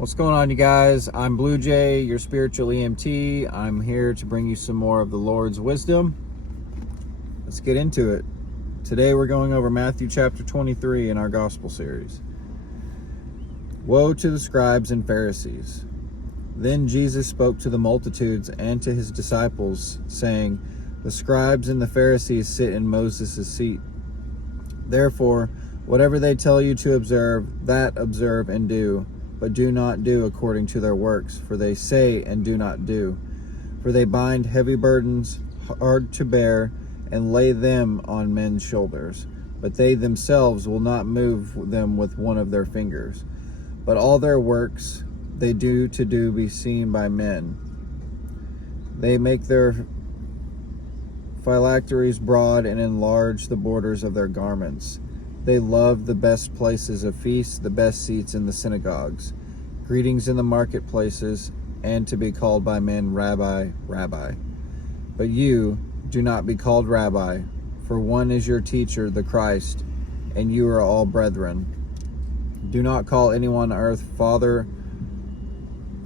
What's going on, you guys? I'm Blue Jay, your spiritual EMT. I'm here to bring you some more of the Lord's wisdom. Let's get into it. Today we're going over Matthew chapter 23 in our gospel series. Woe to the scribes and Pharisees. Then Jesus spoke to the multitudes and to his disciples, saying, The scribes and the Pharisees sit in Moses' seat. Therefore, whatever they tell you to observe, that observe and do. But do not do according to their works, for they say and do not do. For they bind heavy burdens, hard to bear, and lay them on men's shoulders. But they themselves will not move them with one of their fingers. But all their works they do to be seen by men. They make their phylacteries broad and enlarge the borders of their garments. They love the best places of feasts, the best seats in the synagogues, greetings in the marketplaces, and to be called by men, Rabbi, Rabbi. But you do not be called Rabbi, for one is your teacher, the Christ, and you are all brethren. Do not call anyone on earth Father,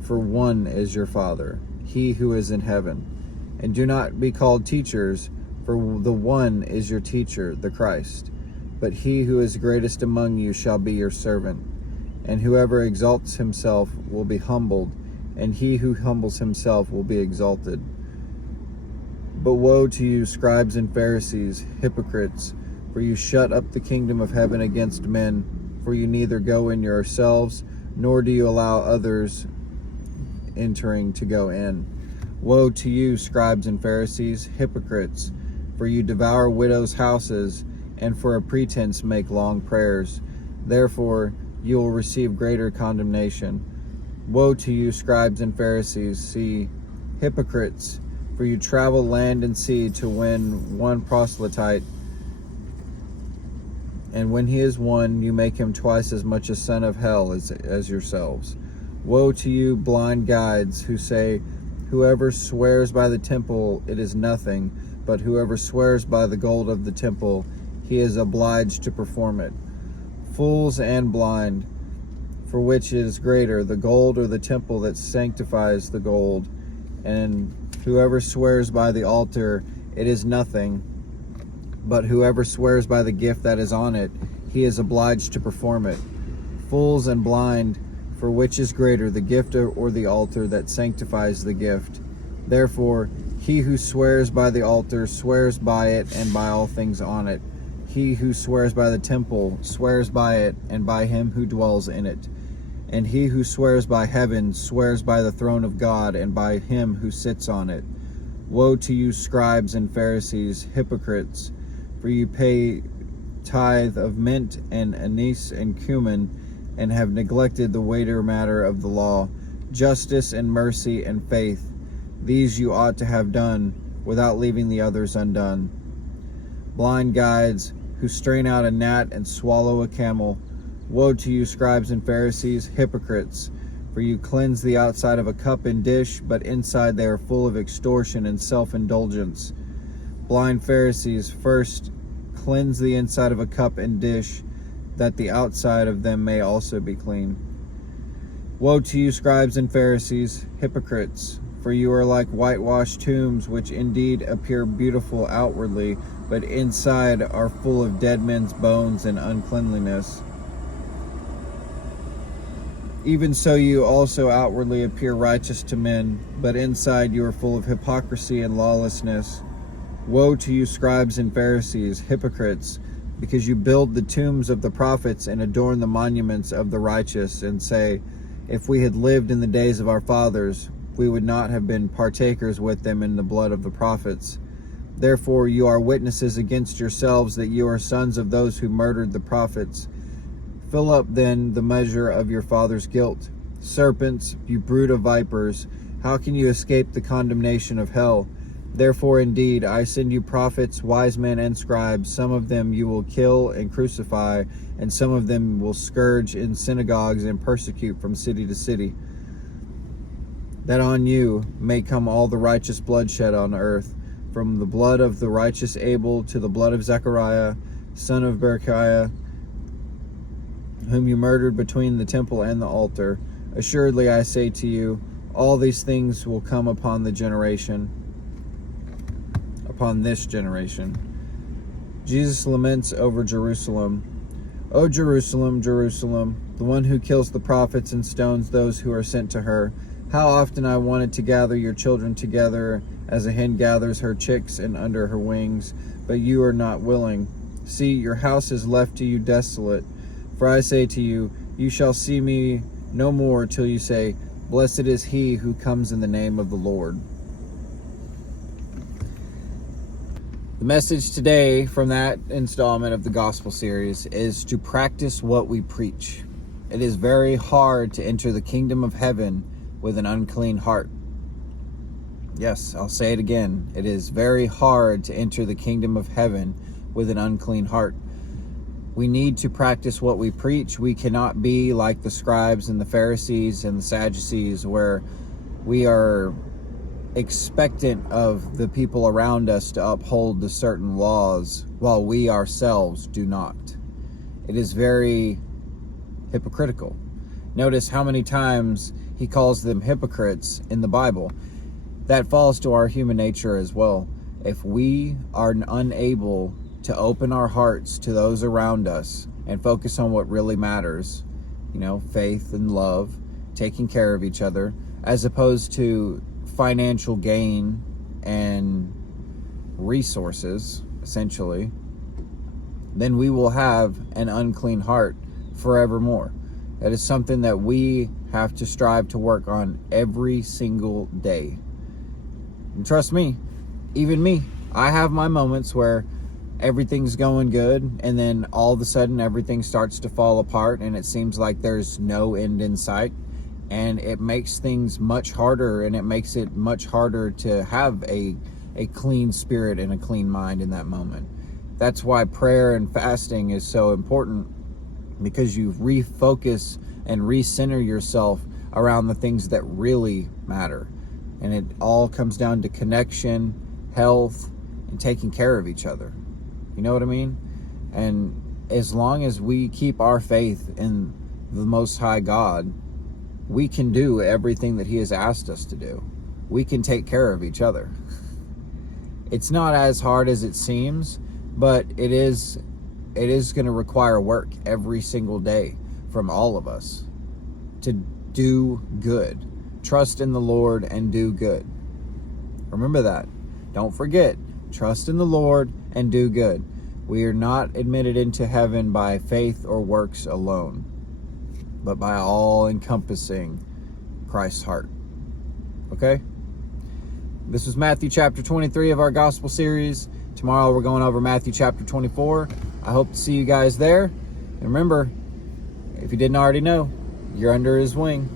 for one is your Father, he who is in heaven. And do not be called teachers, for the one is your teacher, the Christ. But he who is greatest among you shall be your servant. And whoever exalts himself will be humbled, and he who humbles himself will be exalted. But woe to you, scribes and Pharisees, hypocrites, for you shut up the kingdom of heaven against men, for you neither go in yourselves, nor do you allow others entering to go in. Woe to you, scribes and Pharisees, hypocrites, for you devour widows' houses, and for a pretense make long prayers. Therefore you will receive greater condemnation. Woe to you, scribes and Pharisees, hypocrites, for you travel land and sea to win one proselyte, and when he is won, you make him twice as much a son of hell as yourselves. Woe to you, blind guides, who say, Whoever swears by the temple, it is nothing, but whoever swears by the gold of the temple, he is obliged to perform it. Fools and blind, for which is greater, the gold or the temple that sanctifies the gold? And whoever swears by the altar, it is nothing, but whoever swears by the gift that is on it, he is obliged to perform it. Fools and blind, for which is greater, the gift or the altar that sanctifies the gift? Therefore, he who swears by the altar swears by it and by all things on it. He who swears by the temple swears by it and by him who dwells in it. And he who swears by heaven swears by the throne of God and by him who sits on it. Woe to you, scribes and Pharisees, hypocrites, for you pay tithe of mint and anise and cumin, and have neglected the weightier matter of the law, justice and mercy and faith. These you ought to have done, without leaving the others undone. Blind guides, who strain out a gnat and swallow a camel. Woe to you, scribes and Pharisees, hypocrites, for you cleanse the outside of a cup and dish, but inside they are full of extortion and self-indulgence. Blind Pharisees, first cleanse the inside of a cup and dish, that the outside of them may also be clean. Woe to you, scribes and Pharisees, hypocrites, for you are like whitewashed tombs, which indeed appear beautiful outwardly, but inside are full of dead men's bones and uncleanliness. Even so you also outwardly appear righteous to men, but inside you are full of hypocrisy and lawlessness. Woe to you, scribes and Pharisees, hypocrites, because you build the tombs of the prophets and adorn the monuments of the righteous, and say, If we had lived in the days of our fathers, we would not have been partakers with them in the blood of the prophets. Therefore you are witnesses against yourselves that you are sons of those who murdered the prophets. Fill up then the measure of your father's guilt. Serpents, you brood of vipers, how can you escape the condemnation of hell? Therefore, indeed, I send you prophets, wise men, and scribes. Some of them you will kill and crucify, and some of them will scourge in synagogues and persecute from city to city, that on you may come all the righteous bloodshed on earth, from the blood of the righteous Abel to the blood of Zechariah, son of Berechiah, whom you murdered between the temple and the altar. Assuredly, I say to you, all these things will come upon this generation. Jesus laments over Jerusalem. O Jerusalem, Jerusalem, the one who kills the prophets and stones those who are sent to her. How often I wanted to gather your children together as a hen gathers her chicks in under her wings, but you are not willing. See, your house is left to you desolate. For I say to you, you shall see me no more till you say, blessed is he who comes in the name of the Lord. The message today from that installment of the gospel series is to practice what we preach. It is very hard to enter the kingdom of heaven with an unclean heart. Yes, I'll say it again. It is very hard to enter the kingdom of heaven with an unclean heart. We need to practice what we preach. We cannot be like the scribes and the Pharisees and the Sadducees, where we are expectant of the people around us to uphold the certain laws while we ourselves do not. It is very hypocritical. Notice how many times he calls them hypocrites in the Bible. That falls to our human nature as well. If we are unable to open our hearts to those around us and focus on what really matters, faith and love, taking care of each other, as opposed to financial gain and resources, essentially, then we will have an unclean heart forevermore. That is something that we have to strive to work on every single day. And trust me, even me, I have my moments where everything's going good, and then all of a sudden everything starts to fall apart, and it seems like there's no end in sight. And it makes things much harder, and it makes it much harder to have a clean spirit and a clean mind in that moment. That's why prayer and fasting is so important, because you refocus and recenter yourself around the things that really matter. And it all comes down to connection, health, and taking care of each other. You know what I mean? And as long as we keep our faith in the Most High God, we can do everything that he has asked us to do. We can take care of each other. It's not as hard as it seems, but it is going to require work every single day from all of us to do good. Trust in the Lord and do good. Remember that. Don't forget, trust in the Lord and do good. We are not admitted into heaven by faith or works alone, but by all-encompassing Christ's heart. Okay? This was Matthew chapter 23 of our gospel series. Tomorrow we're going over Matthew chapter 24. I hope to see you guys there. And remember, if you didn't already know, you're under his wing.